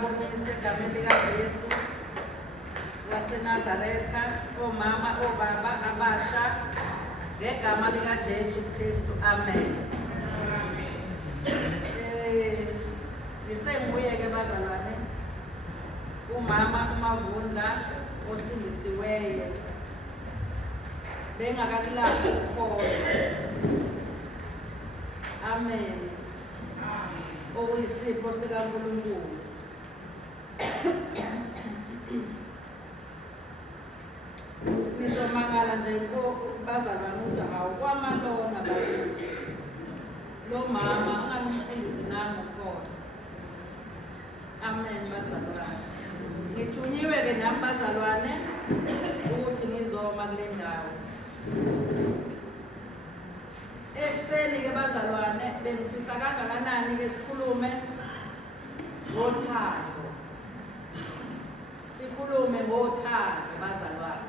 Siyabomise egameni likaJesu waseNazaretha, omama, obaba, abasha, ngegama likaJesu Kristu, amen. Ngisenguye-ke bazalwane, umama uMavunda osindisiweyo, bengakakulaphi ukukholwa, amen, okuyisipho sikaNkulunkulu. Ngizomangala nje bazalwane ukuthi awukwamalona bakithi lo mama anganifundisi nami ukukholwa, amen bazalwane. Ngithunyiwe-ke nami bazalwane ukuthi ngizoma kule ndawo. Ekuseni-ke bazalwane bengifisa kangakanani-ke sikhulume ngothando. Sikhulume ngothando bazalwane,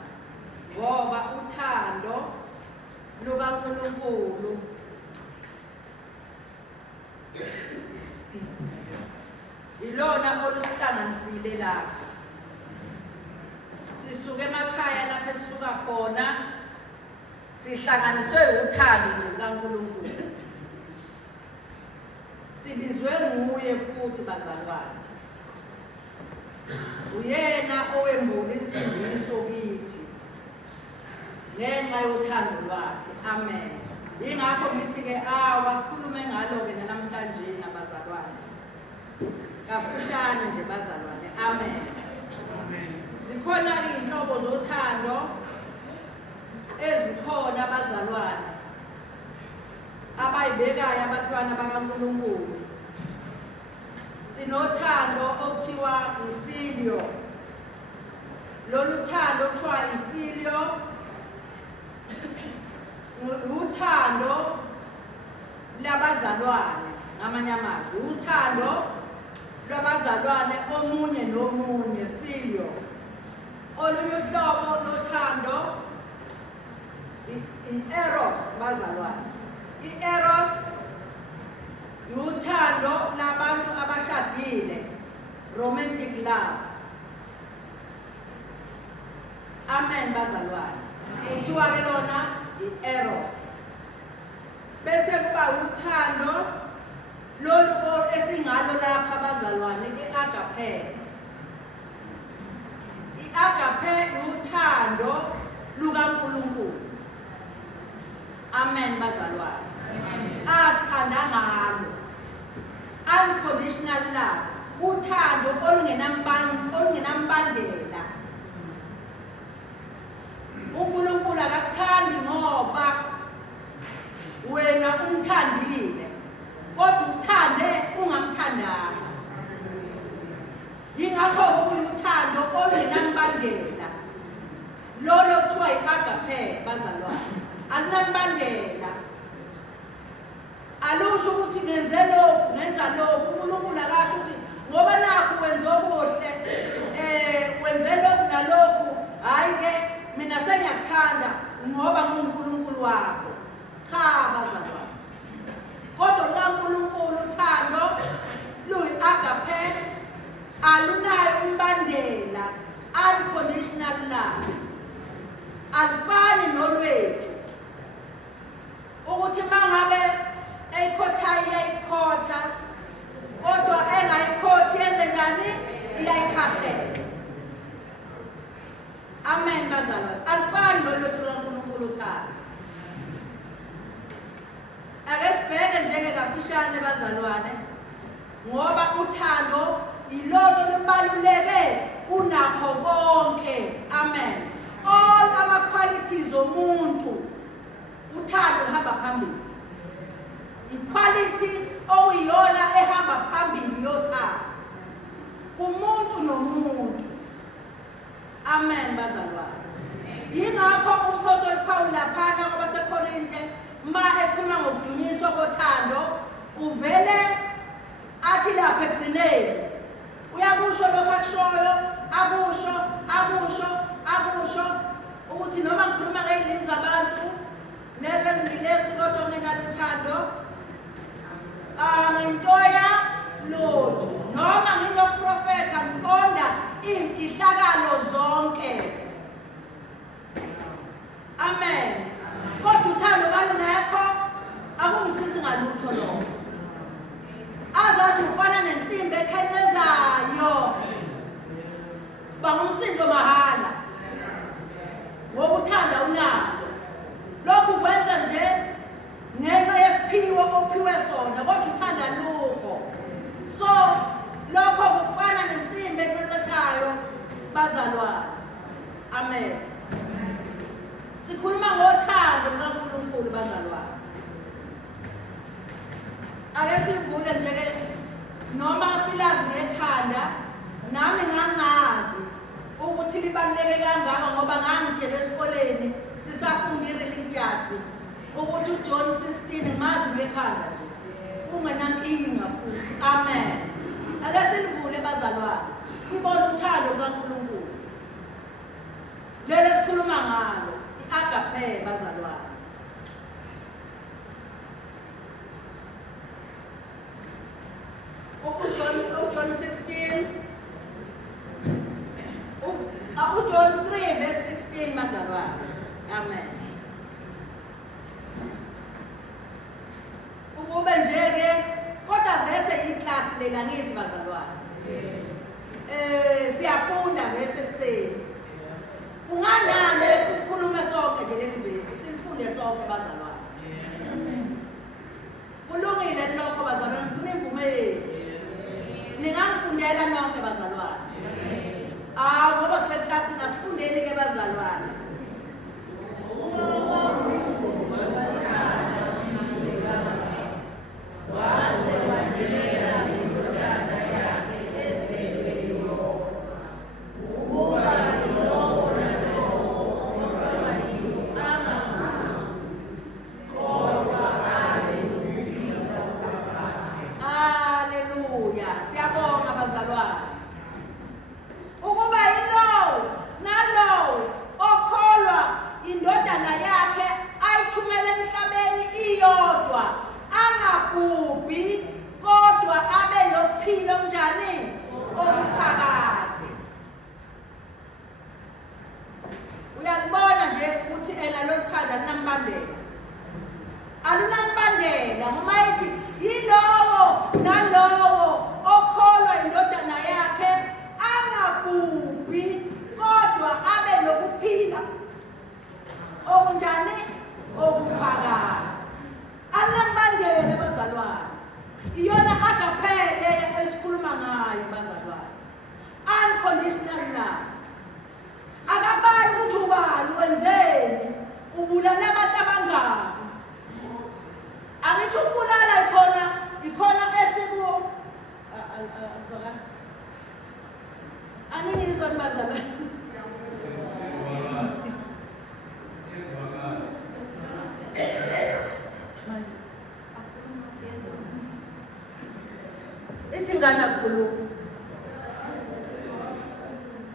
ngoba uthando lukaNkulunkulu ilona olusihlanganisile lapha. Sisuke emakhaya lapho esisuka khona sihlanganiswe uthando lukaNkulunkulu. Sibizwe nguye futhi bazalwane. Uyena owembula insindiso kithi ngenxa yothando lwakhe, amen. Yingakho ngithi-ke sikhulume ngalo-ke namhlanje nabazalwane. Kafushane nje bazalwane, amen. Zikhona iy'nhlobo zothando ezikhona bazalwane abayibekayo abantwana bakaNkulunkulu. Sinothando okuthiwa ifilio. Lolu thando okuthiwa ifilio uthando labazalwane, ngamanye amazwi uthando lwabazalwane omunye nomunye, filio. Olunye uhlobo lothando i-eros bazalwane. I-eros uthando labantu abashadile, romantic love, amen bazalwane. Kuthiwa-ke lona i-eros. Bese kuba uthando lolu esingalo lapha bazalwane, i-agape. I-agape uthando lukaNkulunkulu, amen bazalwane. Asithanda ngalo, unconditional love, uthando olungenambandela. uNkulunkulu akakuthandi ngoba wena umthandile, kodwa ukuthande ungamthandanga. Yingakho uthando olungenambandela lolo kuthiwa i-agape bazalwane, alunambandela. Alusho ukuthi ngenze lokhu ngenza lokhu. uNkulunkulu akasho ukuthi ngoba nakho wenze okuhle wenze lokhu nalokhu, hhayi-ke mina sengiyakuthanda ngoba nguNkulunkulu wakho. Cha bazalwane, kodwa lukaNkulunkulu uthando luyi-agape, alunayo umbandela, unconditional love. Alifani nolwethu ukuthi mangabe eyikhothayo iyayikhotha, kodwa engayikhothi yenze njani? Iyayikhahlela, amen bazalwane. Alifani nolwethu lukaNkulunkulu uthando. Ake sibheke njenge kafushane bazalwane, ngoba uthando ilolo lubaluleke kunakho konke, amen. All ama-qualities omuntu, uthando luhamba phambili. Equality okuyiyona ehamba phambili yothando umuntu nomuntu, amen bazalwane. Yingakho umpostoli Paul laphana kwabaseKorinte ma ekhuluma ngokudunyiswa kothando uvele athi lapha ekugcineni uyakusho lokho akushoyo, akusho ukuthi noma ngikhuluma ngezilimi zabantu nezezingilesi kodwa ngingaluthando ngintoya lutho, noma nginoprofetha bazalwane. Amen. Sikhuluma ngothando lukaNkulunkulu bazalwane. Ake sivule nje noma silazi ngekhanda nami ngangazi ukuthi libaluleke kangaka ngoba ngangitshela esikoleni sisafunda ireligious ukuthi uJohn 16 mazi ngekhanda nje ungenankinga futhi. Amen. Ake silivule bazalwane sibone uthando lukaNkulunkulu. Lelo sikhuluma ngalo i-agape bazalwane. John 16 John 3 verse 16 bazalwane. Amen. Ukube nje-ke kodwa vese iclass lela ngithi bazalwane. Siyafunda vese ekuseni. Unganani esikhulume sonke nje leli vesi sifunde sonke bazalwane. Kulungile lokho bazalwane ngifuna imvume yenu. Ningangifundela nonke bazalwane. Ngoba seklasini asifundeni ke bazalwane.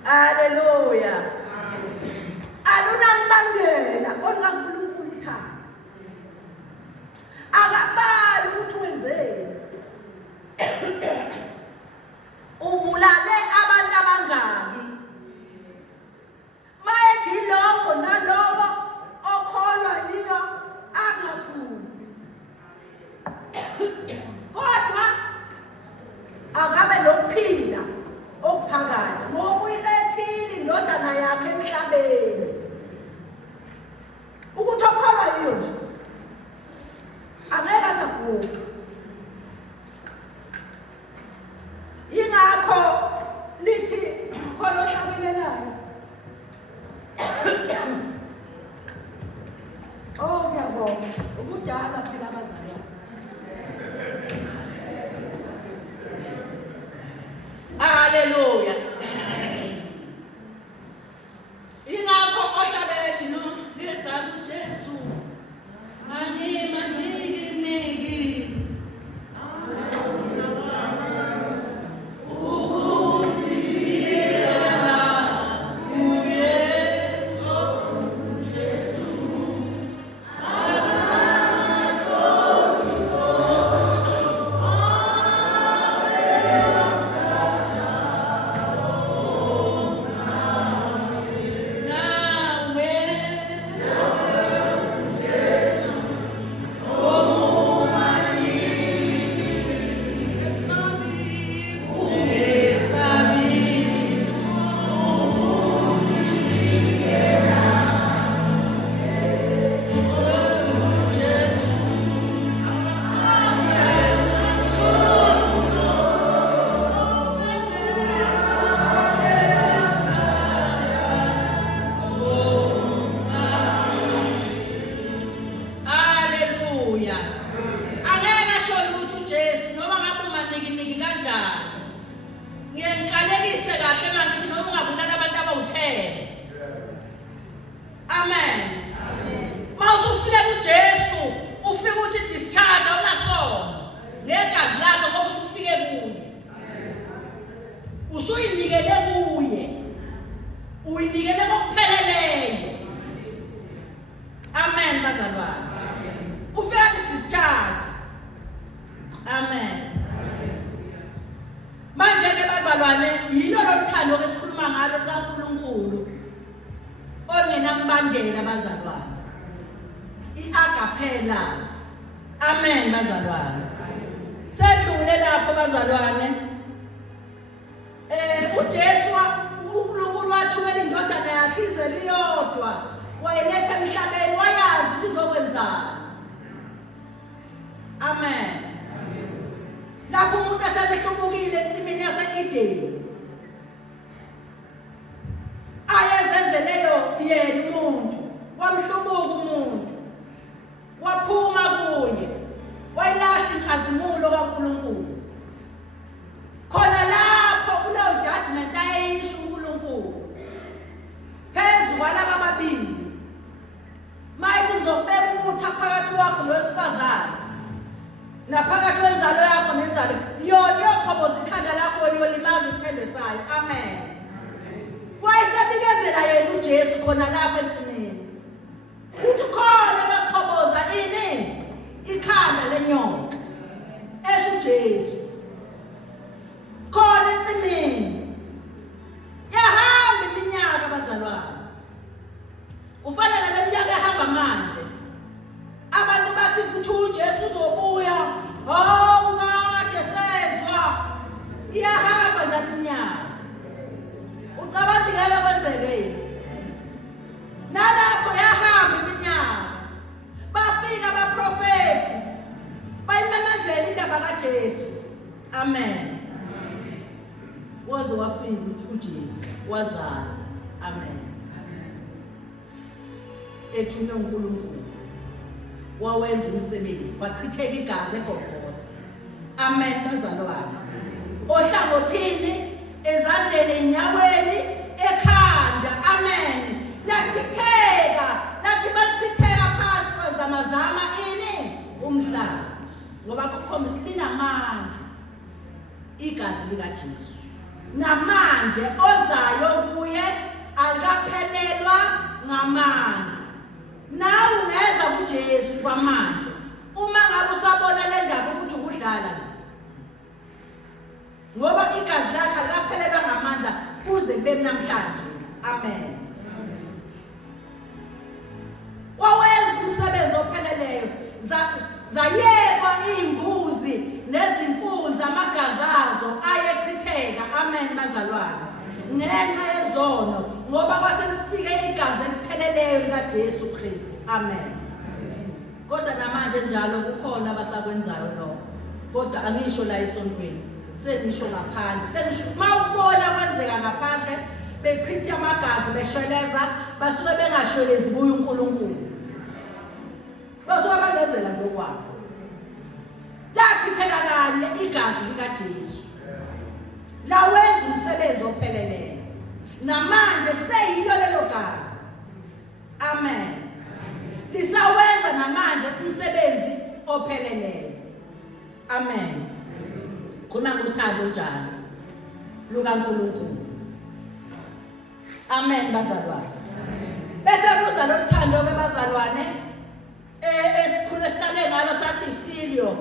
Hallelujah. Alunambangela ongaNkulunkulu uthando. Akabali ukuthi wenzeni. Ubulale abantu abangaki. Mayethi lowo nalowo okholwa yiyo angakubi. Kodwa akabe lokuphila okuphakade ngokuyilethile indodana yakhe emhlabeni ukuthi okholwa yiyo nje angeke azaguga. Yingakho lithi khona ohlabelelayo ngiyabonga ubudala phela abazali. Hallelujah. Ingakho ohlabethi no ngezama uJesu manigi usuyinikele kuye, uyinikele kokupheleleyo. Amen bazalwane. Ufika discharge. Amen. Manje ke bazalwane, yilo lothando ke sikhuluma ngalo kaNkulunkulu ongenambandela bazalwane. I-agape love. Amen bazalwane. Sedlule lapho bazalwane. uJesu uNkulunkulu wathumela indodana yakhe izele iyodwa, wayiletha emhlabeni, wayazi ukuthi izokwenzani. Amen. Lapho umuntu asebehlubukile ensimini yase-Edeni, ayezenzeleyo yena umuntu, wamhlubuka umuntu, waphuma kuye, wayilahla inkazimulo kaNkulunkulu. Khona lapho kuleyo judgment ayeyisho uNkulunkulu phezu kwalaba ababili, mayithi ngizokubeka ubutha phakathi kwakho nowesifazane, naphakathi kwenzalo yakho nenzalo yona iyoqhoboza ikhanda lakho, wena iyolimaza isithende sayo. Amen. Wayesebikezela yena uJesu khona lapha ensimini uthi khona loqhoboza ini ikhanda lenyoka, esho uJesu khona ensimini. Yahamba iminyaka bazalwane, ufana nale minyaka ehamba manje. Abantu bathi ukuthi uJesu uzobuya, hawu kade sezwa. Iyahamba njalo iminyaka, ucabanga ukuthi ngeke kwenzeke yini? Nalapho yahamba iminyaka, bafika abaprofethi bayimemezela indaba kaJesu. Amen. Waze wafika uJesu wazala. Amen. Ethunywe uNkulunkulu, wawenza umsebenzi, wachitheka igazi eGolgotha. Amen bazalwane. Ohlangothini, ezandleni, enyaweni, ekhanda. Amen. Lachitheka, lathi balichitheka phansi kwazamazama ini umhlaba, ngoba kukhombisa linamandla igazi likaJesu. Namanje ozayo kuye alikaphelelwa ngamandla. Nawe ungeza kuJesu kwamanje uma ngabe usabona le ndaba ukuthi ukudlala nje, ngoba igazi lakhe alikaphelelwa ngamandla kuze kube namhlanje. Amen. Wawenza umsebenzi opheleleyo, zayekwa imbuzi nezimpunzi amagazi azo ayechitheka. Amen bazalwane, ngenxa yezono, ngoba kwaselifike igazi elipheleleyo likaJesu Kristu. Amen. Kodwa namanje njalo kukhona abasakwenzayo lokho, kodwa angisho la esontweni, senisho ngaphandle. Senisho mawubona kwenzeka ngaphandle, bechitha amagazi beshweleza, basuke bengashwelezi kuye uNkulunkulu, basuke bazenzela nje okwabo. Lachitheka kanye igazi likaJesu, lawenza umsebenzi opheleleyo. Namanje kuseyilo lelo gazi. Amen. Lisawenza namanje umsebenzi opheleleyo. Amen. Khona ngothando njalo lukaNkulunkulu. Amen bazalwane. Bese kuza lothando ke bazalwane, esikhule siqale ngalo sathi filio,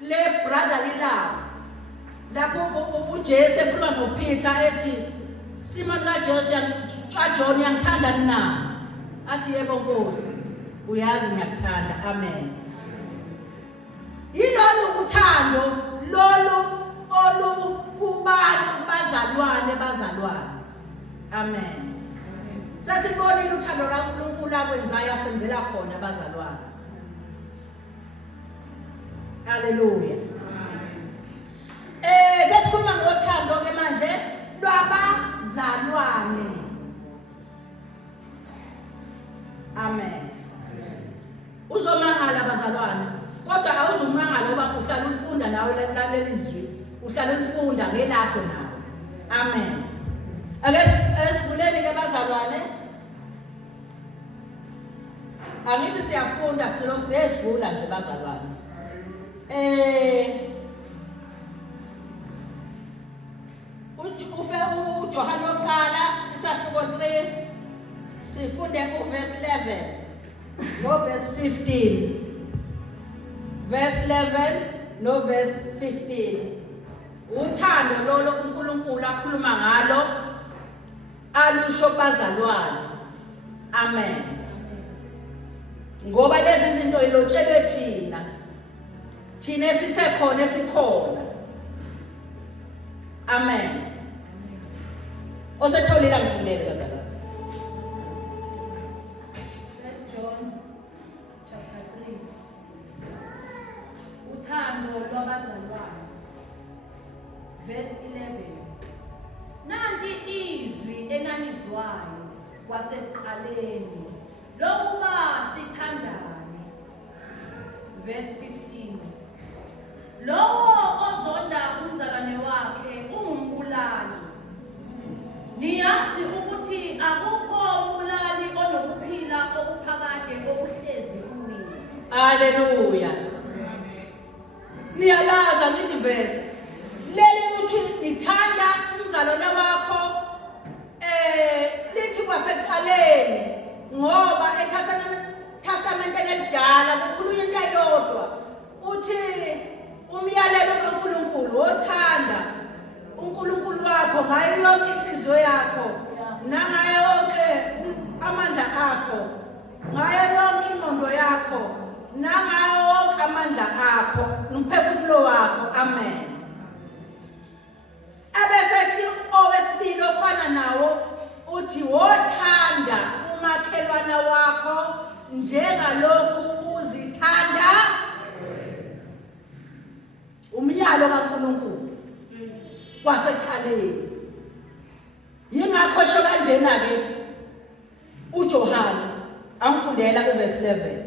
le brotherly love. Lapho uJesu ekhuluma noPeter ethi, Simon kaJesu kaJohn, uyangithanda na? Athi yebo Nkosi, uyazi ngiyakuthanda. Amen. Yilolu uthando lolu olukubantu bazalwane. Amen. Sesibonile uthando kaNkulunkulu akwenzayo asenzela khona bazalwane. Hallelujah. Sesikhuluma ngothando ke manje lwabazalwane. Amen. Uzomangala bazalwane, kodwa awuzumangala ngoba uhlala ufunda nawe lelizwi, uhlala ufunda ngelapho nawe. Amen. Esivuleni ke bazalwane, angithi siyafunda silokhu esivula nje bazalwane. uJohane wokuqala isahluko 3 sifunde uverse 11 noverse 15. Verse 11 noverse 15. Uthando lolo uNkulunkulu akhuluma ngalo alusho bazalwane. Amen. Ngoba lezi zinto ilotshelwe thina esisekhona esikhona. Amen. Osetholile ngifundele bazalwane. John chapter 3. Uthando lwabazalwane. Verse 11. Nanti izwi enanizwayo kwasekuqaleni lokuba sithandane. Verse 15. Lowo ozonda umzalwane wakhe ungumbulali. Niyazi ukuthi akukho umbulali onokuphila okuphakade okuhlezi kuye. Haleluya. Niyalaza ngithi verse leli ukuthi nithanda umzalwane wakho lithi kwasekuqaleni ngoba eTestamenteni elidala kukhulunywa into eyodwa uthi umyalelo kaNkulunkulu othanda uNkulunkulu wakho ngayo yonke inhliziyo yakho nangayo yonke amandla akho ngayo yonke ingqondo yakho nangayo yonke amandla akho nomphefumulo wakho. Amen. Abesethi owesibili ofana nawo uthi wothanda umakhelwane wakho njengalokhu uzithanda. Umyalo kaNkulunkulu kwasekuqaleni. Yingakho esho kanjena ke uJohane angifundela uverse 11.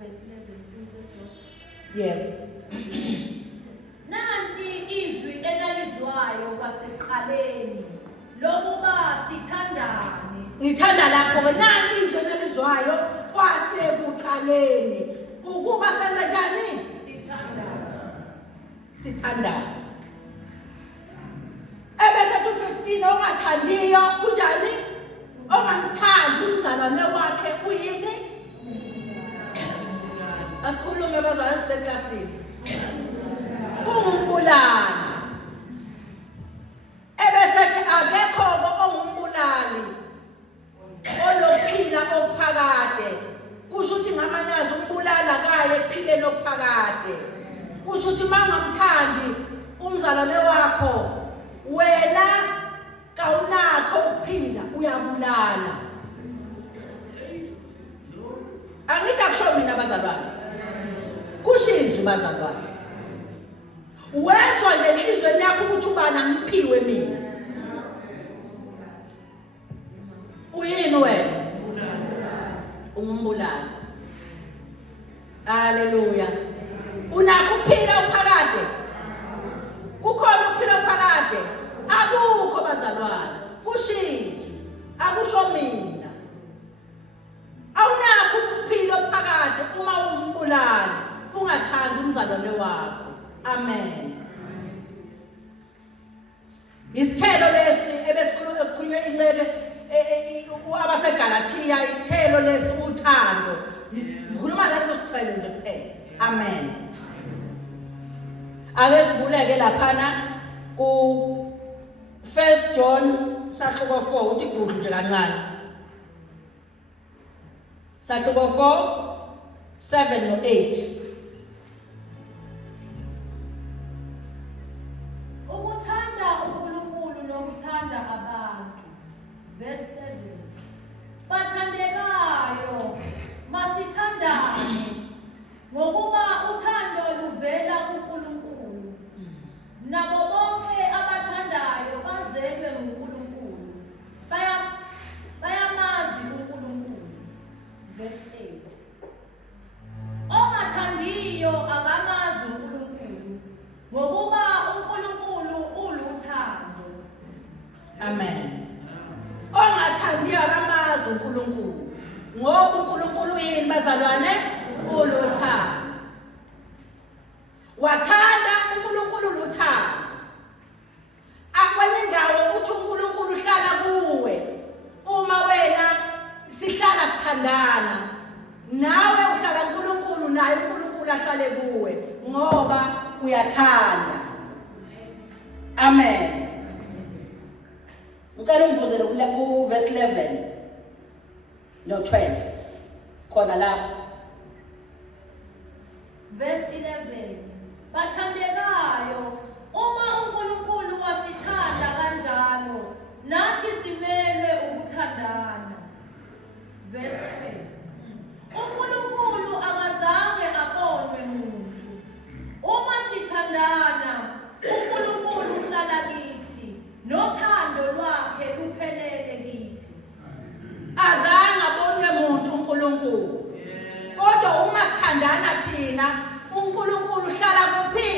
Verse 11. Yebo. Nanti izwi enalizwayo kwasekuqaleni lokuba sithandane. Ngithanda lapho nanti izwi enalizwayo kwasekuqaleni ukuba senze njani? Sithandane. Ebese 15 ongathandiyo kunjani? Ongamthandi umzalwane wakhe uyini? Asikhulume bazali seklasini. Ungumbulali. Ebesethi akekho ongumbulali olophila okuphakade. Kusho ukuthi ngamanyazi umbulala kaye ekuphileni okuphakade. Kusho ukuthi mangamthandi umzalwane wakho wena kawunakho ukuphila uyabulala. Angithi akusho mina bazalwane. Kushizwe bazalwane. Wezwa nje enhlizweni yakho ukuthi ubani angiphiwe mina. Uyini wena? Ungumbulali. Haleluya. Unakho ukuphila okuphakade? Kukhona ukuphila okuphakade? Akukho bazalwane. Kushizwe. Akusho mina. Awunakho ukuphila okuphakade uma ungumbulali ungathandi umzalwane wakho. Amen. Isithelo lesi ebesikhulunywe inceke abaseGalatia isithelo lesi uthando. Ngikhuluma leso sithelo nje kuphela. Amen. Ake sivuleke laphana ku 1 John sahluko 4 uthi gudlu nje kancane. Sahluko 4 7 no 8. Ukuthanda uNkulunkulu nokuthanda abantu. Verse 7. Bathandekayo masithandane ngokuba uthando luvela kuNkulunkulu. Nabo bonke abathandayo bazelwe nguNkulunkulu. Bayamazi uNkulunkulu. Verse 8. Ongathandiyo akamazi uNkulunkulu ngokuba uNkulunkulu uluthando. Amen. Ongathandiyo akamazi uNkulunkulu ngoba uNkulunkulu yini bazalwane? Uluthando. Wathanda uNkulunkulu luthando. Akwenye indawo uthi uNkulunkulu uhlala kuwe. Uma wena sihlala sithandana, nawe uhlala uNkulunkulu naye uNkulunkulu ahlale kuwe ngoba uyathanda. Amen. Ngicela ungivuzele ku verse 11 no 12 khona lapho. Verse 11. Bathandekayo, uma uNkulunkulu wasithanda kanjalo, nathi simelwe ukuthandana. Verse 12. uNkulunkulu akazange abonwe muntu. Uma sithandana, uNkulunkulu uhlala kithi, nothando lwakhe luphelele kithi. Azange abonwe muntu uNkulunkulu. Kodwa uma sithandana thina, uNkulunkulu uhlala kuphi?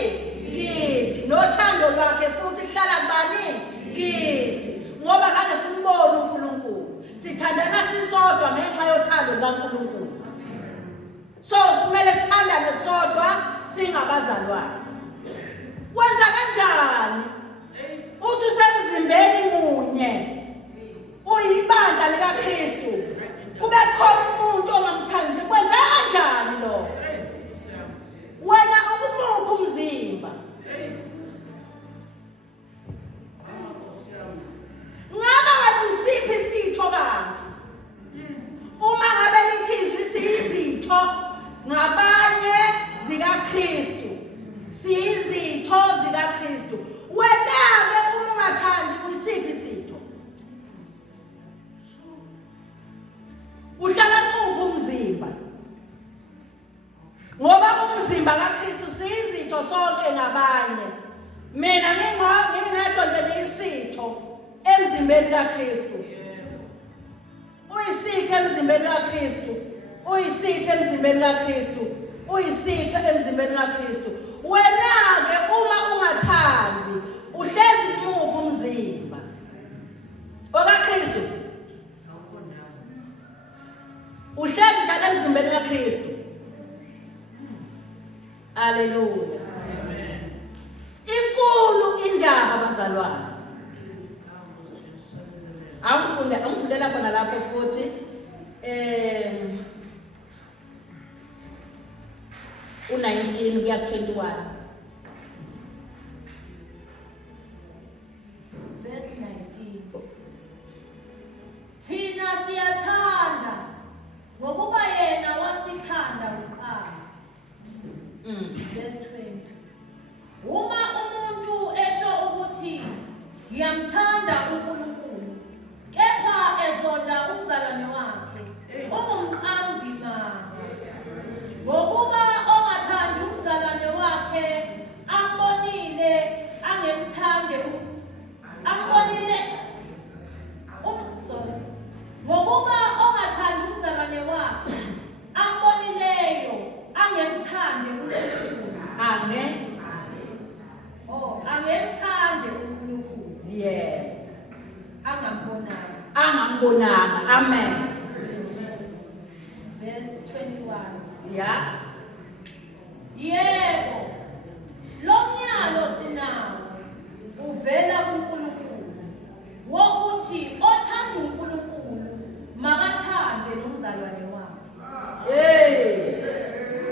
Kithi. Nothando lwakhe futhi uhlala kubani? Kithi. Ngoba kake simbone uNkulunkulu. Sithandana sisodwa ngenxa yothando lukaNkulunkulu. So kumele sithandane sodwa singabazalwane. Wenza kanjani? Uthi usemzimbeni munye. Uyibandla likaKristu. Kube khona umuntu ongamthandi. Kwenza kanjani lo? Wena ukumuphi umzimba? Ngaba wayisiphi isitho kanti? Uma ngabe lithizwe siyizitho ngabanye zikaKristu. Siyizitho zikaKristu. Wena-ke uma ungathandi uyisiphi isitho? Uhlala kuphi umzimba? Ngoba umzimba kaKristu siyizitho sonke ngabanye. Mina ngingedwa nje niyisitho emzimbeni kaKristu. Uyisitho emzimbeni kaKristu. Uyisitho emzimbeni kaKristu. Uyisitho emzimbeni kaKristu. Wena-ke uma ungathandi uhlezi kumuphi umzimba? OkaKristu. Uhlezi njalo emzimbeni kaKristu. Hallelujah. Amen. Inkulu indaba bazalwane. Angifundela khona lapho futhi u19 kuya 21. Verse 19. Thina siyathanda ngokuba yena wasithanda kuqala. Verse 20. Uma umuntu esho ukuthi ngiyamthanda uNkulunkulu, kepha ezonda umzalwane wakhe, ungumqambi manga. Ngokuba ongathandi umzalwane wakhe ambonile angemthande ngokuba ongathandi umzalwane wakhe ambonileyo angemthande uNkulunkulu. Amen. Angemthande uNkulunkulu. Yes. Angambonanga. Amen. Verse 21. Yeah. Yebo. Lo myalo sinawo uvela kuNkulunkulu wokuthi othanda uNkulunkulu makathande nomzalwane wakhe.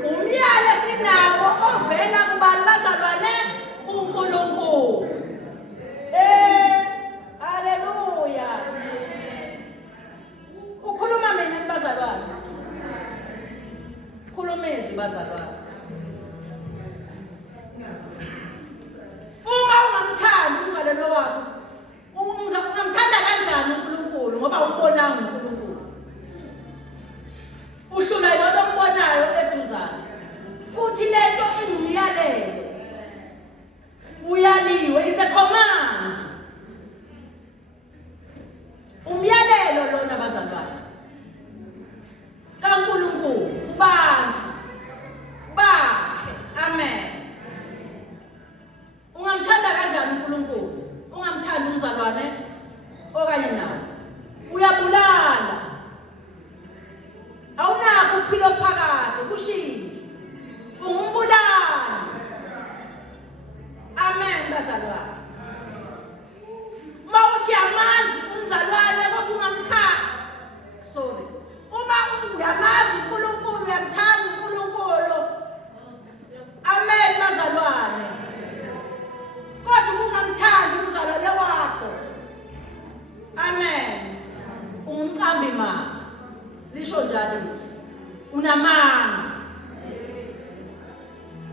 Umyalo sinawo ovela kubantu bazalwane uNkulunkulu. Hallelujah.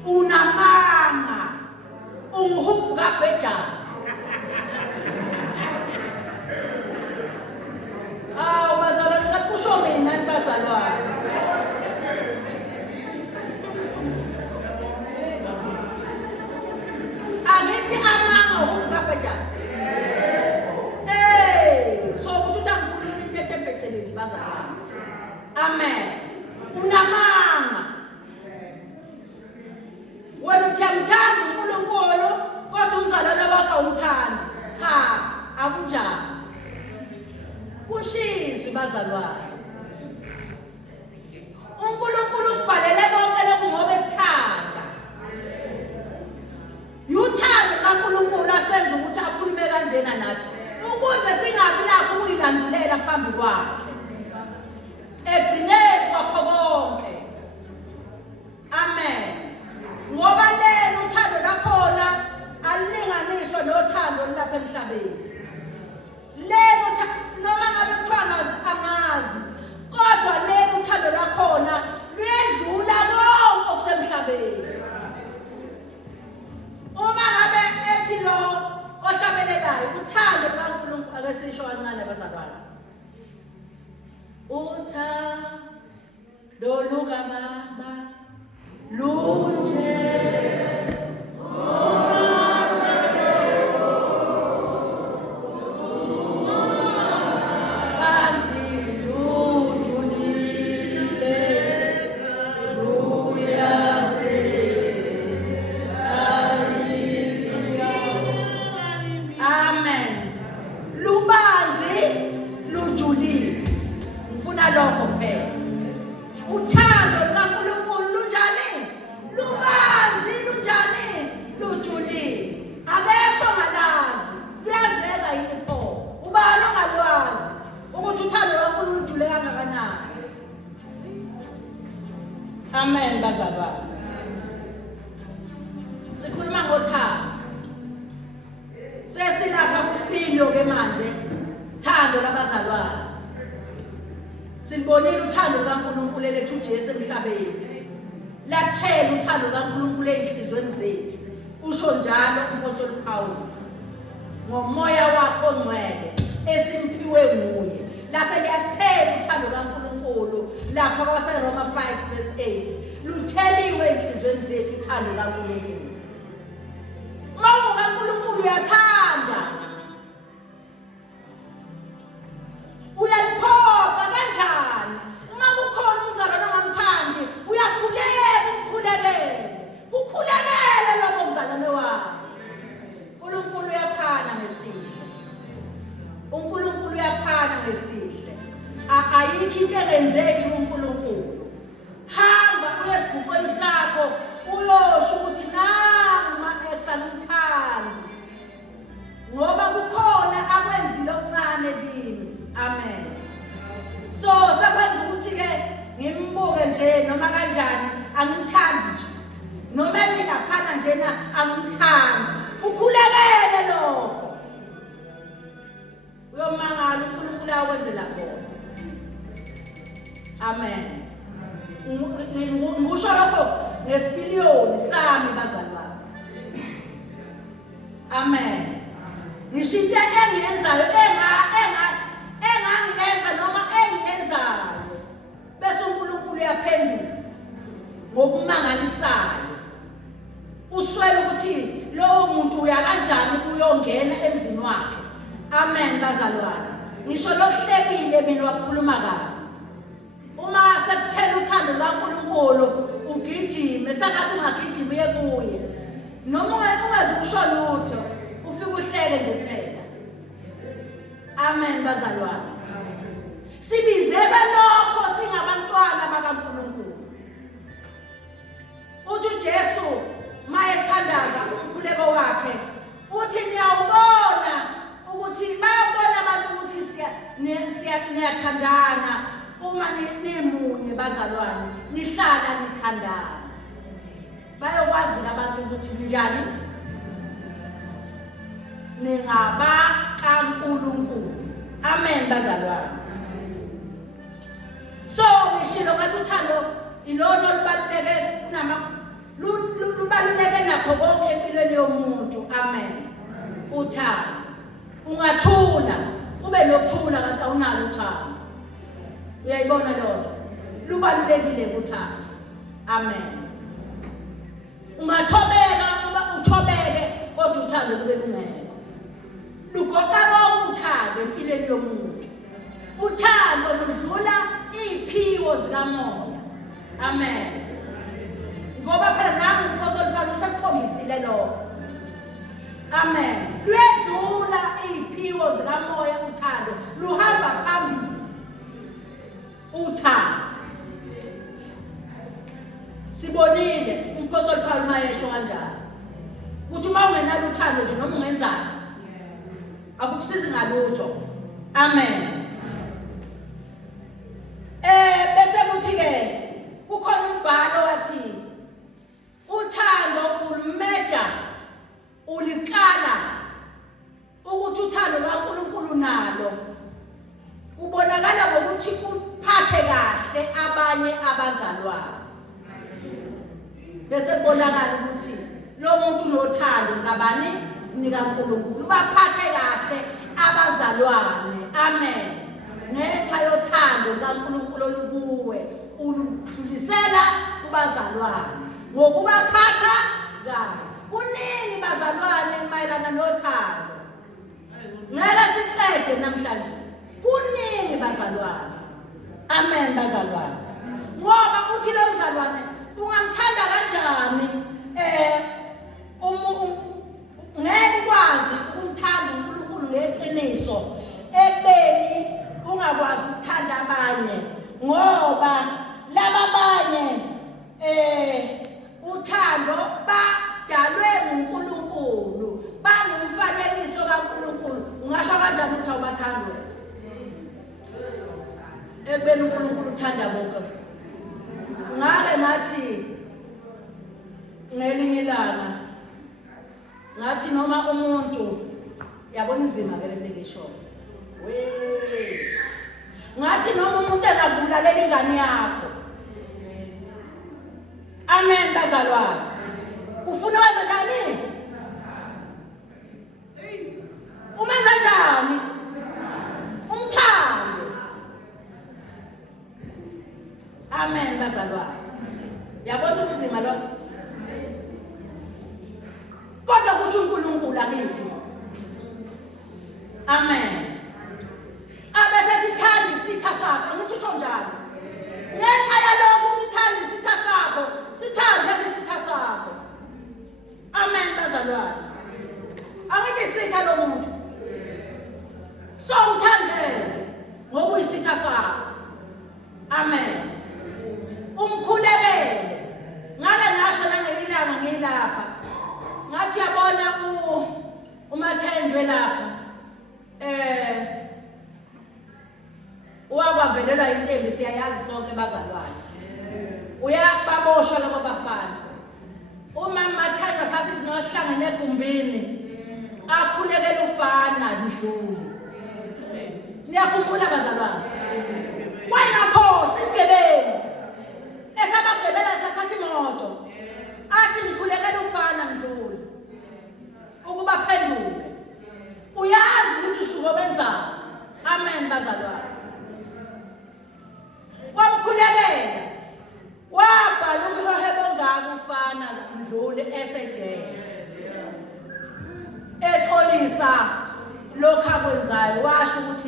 unamanga unguhubhu kaBhejani. Awu bazalwane ngathi kusho mina ni bazalwane. Angithi amanga uhubhu kaBhejani. So kusho ukuthi angikhuluma into ethembekile bazalwane. Amen. Unamanga. Wena uthemthanda uNkulunkulu kodwa umzalwane wakho awumthandi. Cha, akunjani. Kushizwe bazalwane. uNkulunkulu usibhalele konke lokhu ngoba esithanda. Uthando kaNkulunkulu asenza ukuthi akhulume kanjena nathi ukuze singabi nakho ukuyilandulela phambi kwakhe. Egcineni kwakho konke. Amen. Ngoba lelo uthando lakhona alilinganiswa nothando lapha emhlabeni. Lelo noma ngabe kuthiwa angazi kodwa lelo uthando lakhona luyedlula konke okusemhlabeni. Uma ngabe ethi lo ohlabelelayo uthando lukaNkulunkulu akesisho kancane bazalwane. Uthando lukaBaba lunje Amen bazalwane. Sikhuluma ngothando. Sesilapha kufilo ke manje thando labazalwane. Sinibonile uthando kaNkulunkulu lethu uJesu emhlabeni. Lathela uthando kaNkulunkulu enhlizweni zethu. Usho njalo uMpostoli Paul. Ngomoya wakhe ongcwele esimphiwe nguye. Lase liyathela uthando kaNkulunkulu lapha kwaseRoma 5:8 lutheliwe enhlizweni zethu uthando kaNkulunkulu. Uma uNkulunkulu uyathanda uyaliphoqa kanjani? Uma kukhona umzalwane ongamthandi uyakhuleka ukhulekele lokho mzalwane wakho. uNkulunkulu uyaphana ngesihle. uNkulunkulu uyaphana ngesihle. Ayikho into engenzeki kuNkulunkulu. Hamba uye esibukweni sakho uyosho ukuthi nama examthandi ngoba kukhona akwenzile okuncane kimi. Amen. So sekwenza ukuthi ke ngimbuke nje noma kanjani angimthandi nje. Noma mina phana njena angimthandi. Ukhulekele lokho. Uyomangala uNkulunkulu akwenzela khona. Amen. Ngisho lokho ngesipiliyoni sami bazalwane. Amen. Ngisho into engiyenzayo engangiyenza noma engiyenzayo bese uNkulunkulu uyaphendula ngokumangalisayo. Uswele ukuthi lowo muntu uya kanjani kuyongena emzini wakhe. Amen bazalwane. Ngisho lokuhlekile mina wakhuluma kabi. Uma sekuthela uthando kaNkulunkulu ugijime sengathi ungagijima uye kuye. Noma ungazi ukusho lutho ufike uhleke nje kuphela. Amen bazalwane. Sibizebe lokho singabantwana bakaNkulunkulu. Uthi uJesu mayethandaza umkhuleko wakhe uthi niyawubona ukuthi bayabona abantu ukuthi niyathandana uma nimunye bazalwane nihlala nithandana. Bayokwazi abantu ukuthi njani ningaba kaNkulunkulu. Amen bazalwane. So ngishilo ngathi uthando ilona olubaluleke lubaluleke nakho konke empilweni yomuntu. Amen. Uthando. Ungathula, ube nokuthula kanti awunalo uthando. Uyayibona lonto? Lubalulekile uthando. Amen. Ungathobeka uba uthobeke kodwa uthando lube lungekho. Lugoqa konke uthando empilweni yomuntu. Uthando ludlula iziphiwo zikamoya. Amen. Ngoba phela nangu umpostoli Paulo usesikhombisile lokho. Amen. Luyedlula iziphiwo zikamoya uthando, luhamba phambili. Uthando. Sibonile umpostoli Paulo mayesho kanjalo. Ukuthi uma ungenalo uthando nje noma ungenzani, akukusizi ngalutho. Amen. Bese kuthi ke kukhona umbhalo wathi uthando ulumeja uliqala ukuthi uthando lwaNkulunkulu nalo ubonakala ngokuthi uphathe kahle abanye abazalwane. Bese kubonakala ukuthi lo muntu unothando ngabani nikaNkulunkulu, baphathe kahle abazalwane. Amen. Ngenxa yothando kaNkulunkulu olukuwe uludlulisela kubazalwane ngokubaphatha kahle. Kuningi bazalwane mayelana nothando. Ngeke siqede namhlanje. Kuningi bazalwane. Amen bazalwane. Ngoba uthi lo mzalwane ungamthanda kanjani ngeke ukwazi ukumthanda uNkulunkulu ngeqiniso ekubeni ungakwazi ukuthanda abanye, ngoba laba abanye uthando badalwe nguNkulunkulu, bangumfanekiso kaNkulunkulu. Ungasho kanjani ukuthi awubathandi wena? Ekubeni uNkulunkulu uthanda bonke. Ngake ngathi ngelinye ilanga ngathi noma umuntu, yabona izima ke lento ngisho. Ngathi noma umuntu engabulalela ingane yakho. Amen bazalwane. Ufuna wenza njani? Umenza njani? Umthando. Amen bazalwane. Yabona ubuzima lo. Kodwa kusho uNkulunkulu akithi. Amen. Abesethi thanda isitha sakho, angithi usho njalo. Ngenxa yalokho ukuthi thanda isitha sakho, sithande isitha sakho. Amen bazalwane. Angithi isitha lo muntu. So umthandele ngoba uyisitha sakho. Amen. Umkhulekele. Ngake ngasho nangelilanga ngilapha. Ngathi yabona uMathendwe lapha. Uyabavelela intembi, siyayazi sonke bazalwane. Uyababoshwa labo bafana. Uma Mathendwe sasithi nosihlangene egumbini, akhulekela ufana Mdluli. Niyakhumbula bazalwane? Wayengakhohlwa isigebengu. Esabagebela esathatha imoto. Athi ngikhulekela ufana Mdluli. Ukuba phendule. Uyazi ukuthi usuke wenzani. Amen bazalwane. Wamkhulekela. Wabhala umhehebo ongaka ufana Mdluli esejele. Exolisa lokho akwenzayo, washo ukuthi